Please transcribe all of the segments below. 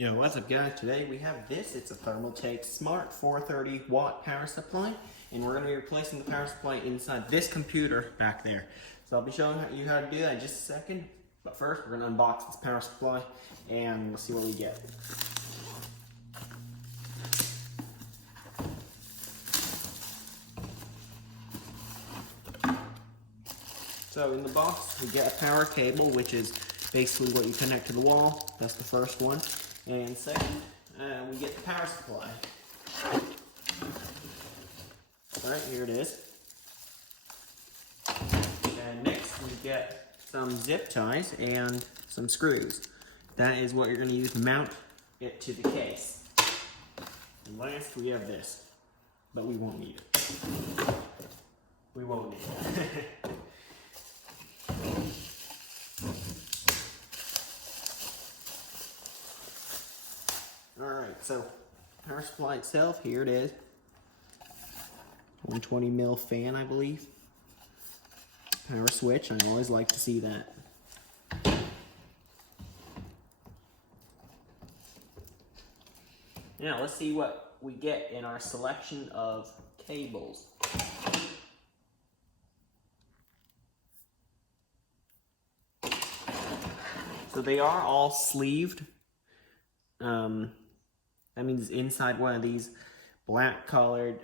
Yo, what's up guys? Today we have this. It's a Thermaltake Smart 430 watt power supply, and we're going to be replacing the power supply inside this computer back there. So I'll be showing you how to do that in just a second, but first we're going to unbox this power supply and we'll see what we get. So in the box we get a power cable, which is basically what you connect to the wall. That's the first one. And second, we get the power supply. Alright, here it is. And next we get some zip ties and some screws. That is what you're going to use to mount it to the case. And last we have this, but we won't need it. We won't need it. Alright, so power supply itself, here it is. 120 mil fan, I believe. Power switch, I always like to see that. Now let's see what we get in our selection of cables. So they are all sleeved. That means inside one of these black colored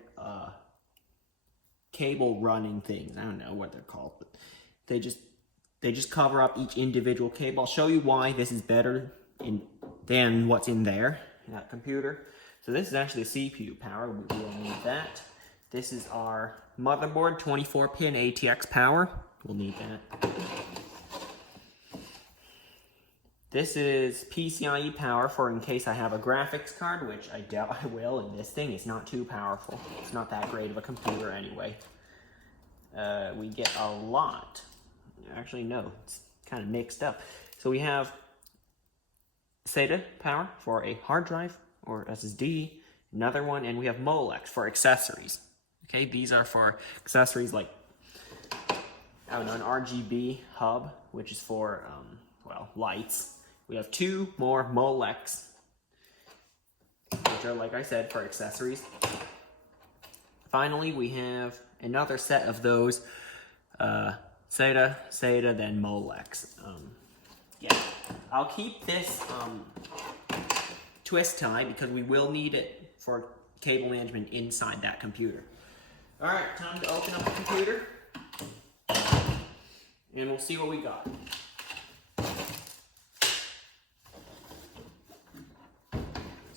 cable running things. I don't know what they're called, but they just cover up each individual cable. I'll show you why this is better than what's in there in that computer. So this is actually a CPU power. We will need that. This is our motherboard, 24-pin ATX power. We'll need that. This is PCIe power for in case I have a graphics card, which I doubt I will, and this thing is not too powerful. It's not that great of a computer anyway. We get a lot. Actually, no, it's kind of mixed up. So we have SATA power for a hard drive or SSD, another one, and we have Molex for accessories. Okay, these are for accessories like, I don't know, an RGB hub, which is for, well, lights. We have two more Molex, which are, like I said, for accessories. Finally, we have another set of those, SATA, then Molex. Yeah, I'll keep this twist tie because we will need it for cable management inside that computer. All right, time to open up the computer, and we'll see what we got.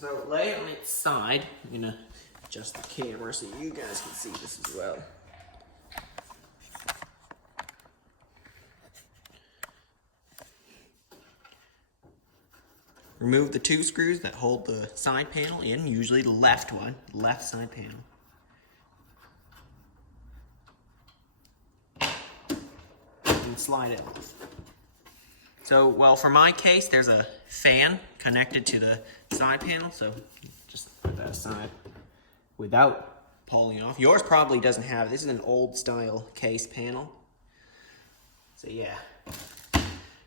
So lay it on its side. I'm gonna adjust the camera so you guys can see this as well. Remove the two screws that hold the side panel in, usually the left one, left side panel. And slide it off. So, well, for my case, there's a fan connected to the side panel, so just put that aside without pulling off. Yours probably doesn't have it. This is an old style case panel. So yeah.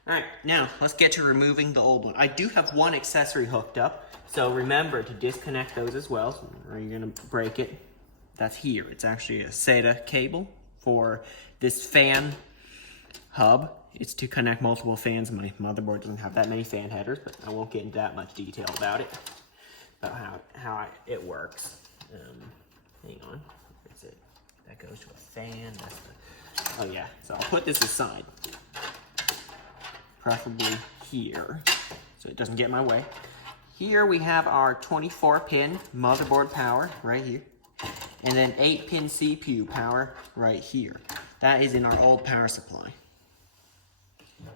Alright, now let's get to removing the old one. I do have one accessory hooked up, so remember to disconnect those as well, or you're going to break it. That's here. It's actually a SATA cable for this fan hub. It's to connect multiple fans. My motherboard doesn't have that many fan headers, but I won't get into that much detail about it, about how it works. Hang on, where is it? That goes to a fan. That's the, oh yeah, so I'll put this aside, preferably here, so it doesn't get in my way. Here we have our 24-pin motherboard power right here, and then 8-pin CPU power right here. That is in our old power supply.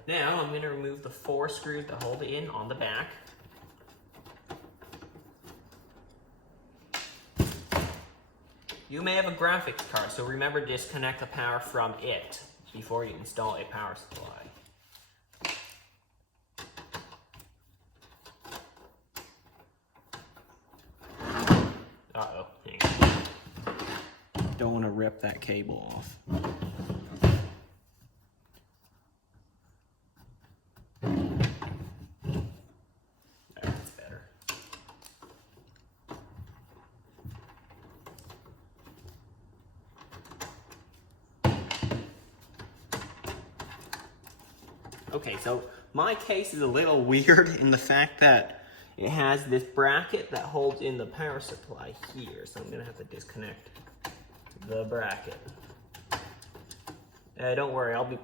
Now I'm going to remove the 4 screws that hold it in on the back. You may have a graphics card, so remember to disconnect the power from it before you install a power supply. Uh-oh, hang on. Don't want to rip that cable off. That's better. Okay, so my case is a little weird in the fact that it has this bracket that holds in the power supply here. So I'm gonna have to disconnect the bracket. Don't worry, I'll be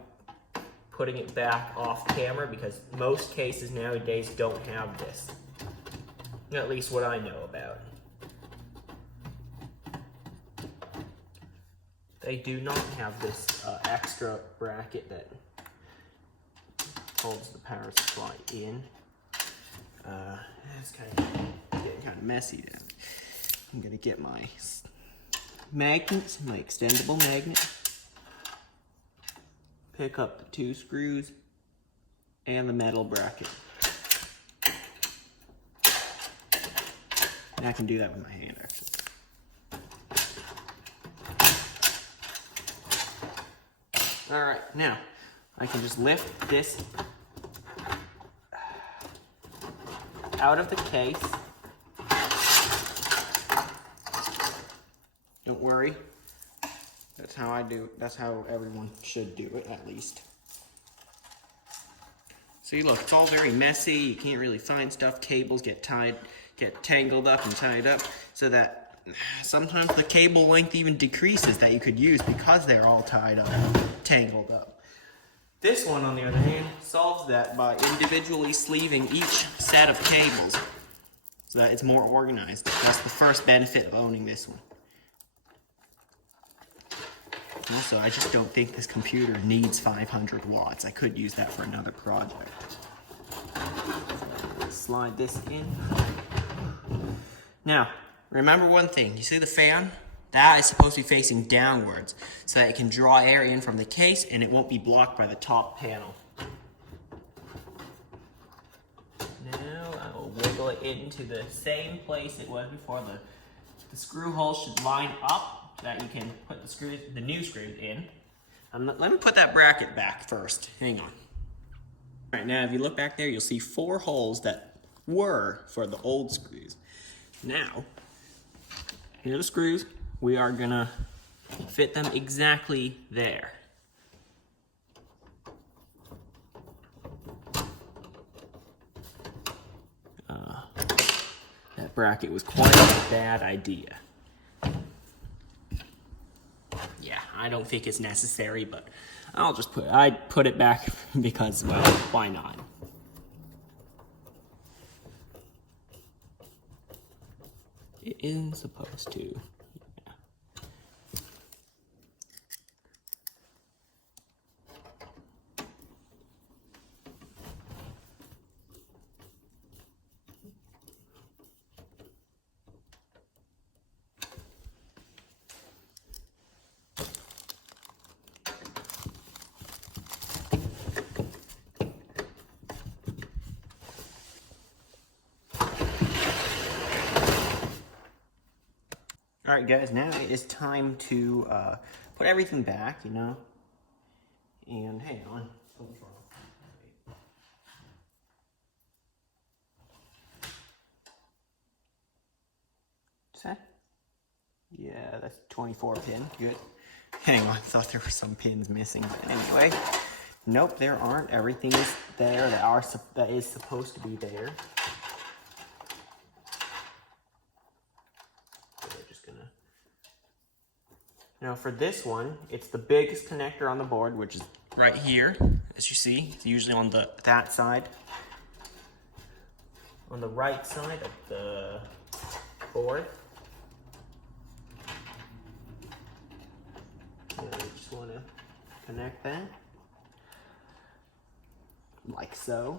putting it back off camera because most cases nowadays don't have this. At least what I know about. They do not have this extra bracket that holds the power supply in. It's getting kind of messy now. I'm gonna get my magnets, my extendable magnet. Pick up the 2 screws and the metal bracket. And I can do that with my hand actually. All right, now I can just lift this out of the case. Don't worry. That's how I do it. That's how everyone should do it, at least. See, look, it's all very messy. You can't really find stuff. Cables get tangled up and tied up, so that sometimes the cable length even decreases that you could use because they're all tied up, tangled up. This one, on the other hand, solves that by individually sleeving each set of cables so that it's more organized. That's the first benefit of owning this one. Also, I just don't think this computer needs 500 watts. I could use that for another project. Slide this in. Now, remember one thing. You see the fan? That is supposed to be facing downwards so that it can draw air in from the case and it won't be blocked by the top panel. Now I will wiggle it into the same place it was before. The screw holes should line up so that you can put the new screws in. Let me put that bracket back first. Hang on. All right, now if you look back there, you'll see 4 holes that were for the old screws. Now, here are the screws. We are gonna fit them exactly there. That bracket was quite a bad idea. Yeah, I don't think it's necessary, but I'd put it back because, well, why not? It isn't supposed to. All right, guys, now it is time to put everything back, you know, and hang on. What's that? Yeah, that's 24 pin, good. Hang on, I thought there were some pins missing, but anyway, nope, there aren't. Everything is there that is supposed to be there. Now for this one, it's the biggest connector on the board, which is right here, as you see. It's usually on that side. On the right side of the board. And you just want to connect that, like so.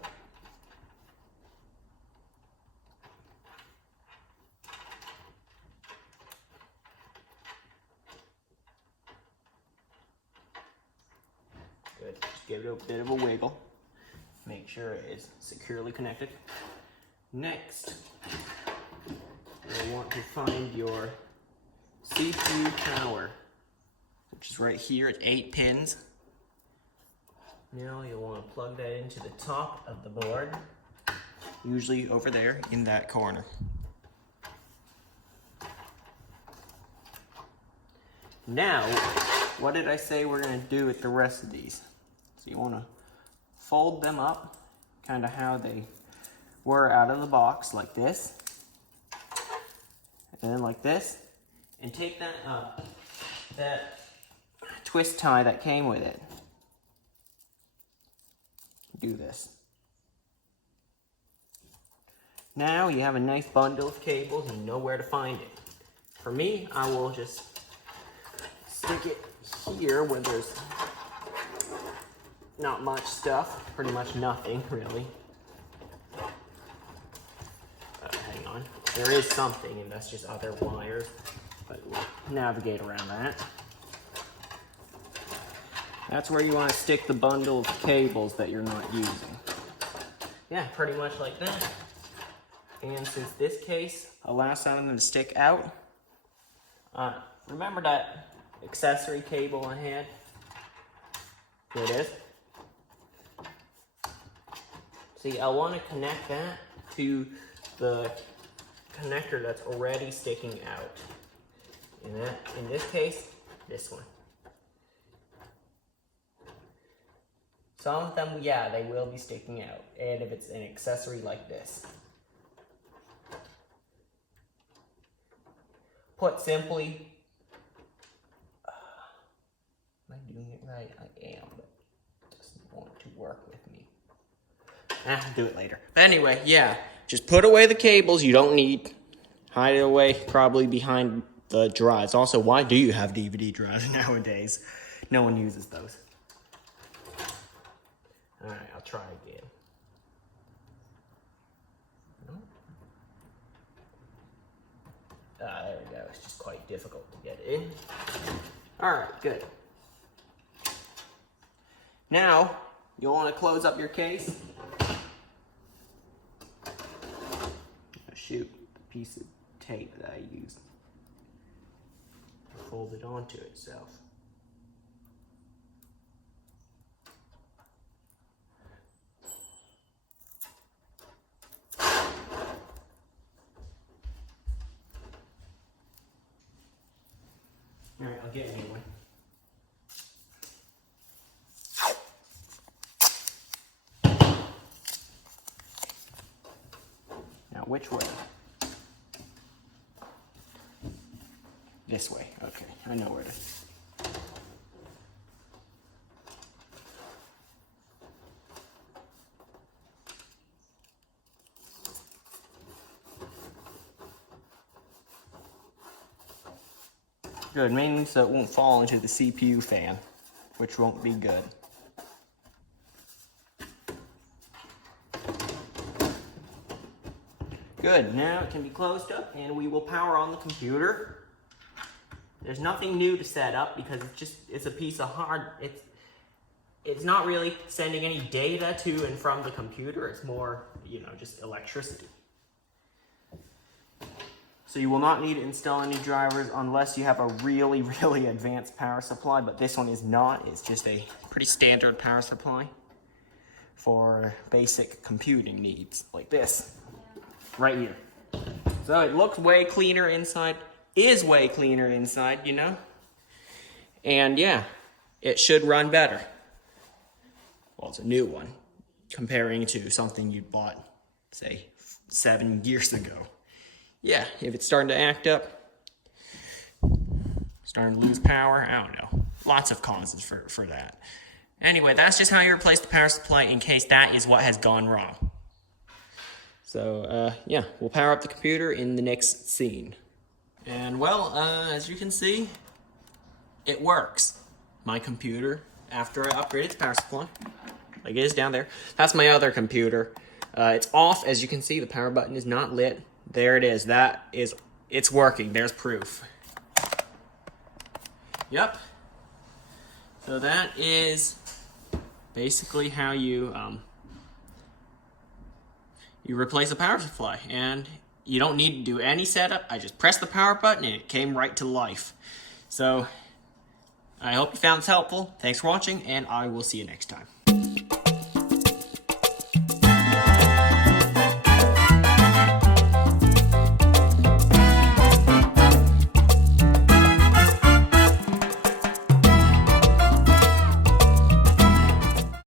Good. Just give it a bit of a wiggle. Make sure it is securely connected. Next, you'll want to find your CPU power, which is right here at 8 pins. Now you'll want to plug that into the top of the board, usually over there in that corner. Now, what did I say we're going to do with the rest of these? So you want to fold them up, kind of how they were out of the box, like this, and then like this, and take that twist tie that came with it. Do this. Now you have a nice bundle of cables and you know where to find it. For me, I will just stick it here where there's not much stuff, pretty much nothing really. Hang on, there is something and that's just other wires, but we'll navigate around that. That's where you want to stick the bundle of cables that you're not using. Yeah, pretty much like that. And since this case allows some of them to stick out, remember that accessory cable I had? Here it is. See, I want to connect that to the connector that's already sticking out. In this case, this one. Some of them, yeah, they will be sticking out. And if it's an accessory like this. Put simply, am I doing it right? I am, but it doesn't want to work with me. I'll do it later. But anyway, yeah, just put away the cables you don't need. Hide it away, probably behind the drives. Also, why do you have DVD drives nowadays? No one uses those. All right, I'll try again. There we go. It's just quite difficult to get in. All right, good. Now, you'll want to close up your case. Shoot, the piece of tape that I used. Fold it onto itself. All right, I'll get a new one. Now, which way? This way. Okay, I know where to. Good, mainly so it won't fall into the CPU fan, which won't be good. Good, now it can be closed up and we will power on the computer. There's nothing new to set up because it's a piece of it's not really sending any data to and from the computer. It's more, just electricity. So you will not need to install any drivers unless you have a really, really advanced power supply, but this one is not. It's just a pretty standard power supply for basic computing needs, like this, right here. So it looks way cleaner inside, is way cleaner inside, And yeah, it should run better. Well, it's a new one, comparing to something you bought, say, 7 years ago. Yeah, if it's starting to act up, starting to lose power, I don't know. Lots of causes for that. Anyway, that's just how you replace the power supply in case that is what has gone wrong. So, yeah, we'll power up the computer in the next scene. And, well, as you can see, it works. My computer, after I upgraded its power supply, like it is down there. That's my other computer. It's off, as you can see, the power button is not lit. There it is. It's working. There's proof. Yep. So that is basically how you replace a power supply, and you don't need to do any setup. I just pressed the power button and it came right to life. So I hope you found this helpful. Thanks for watching, and I will see you next time.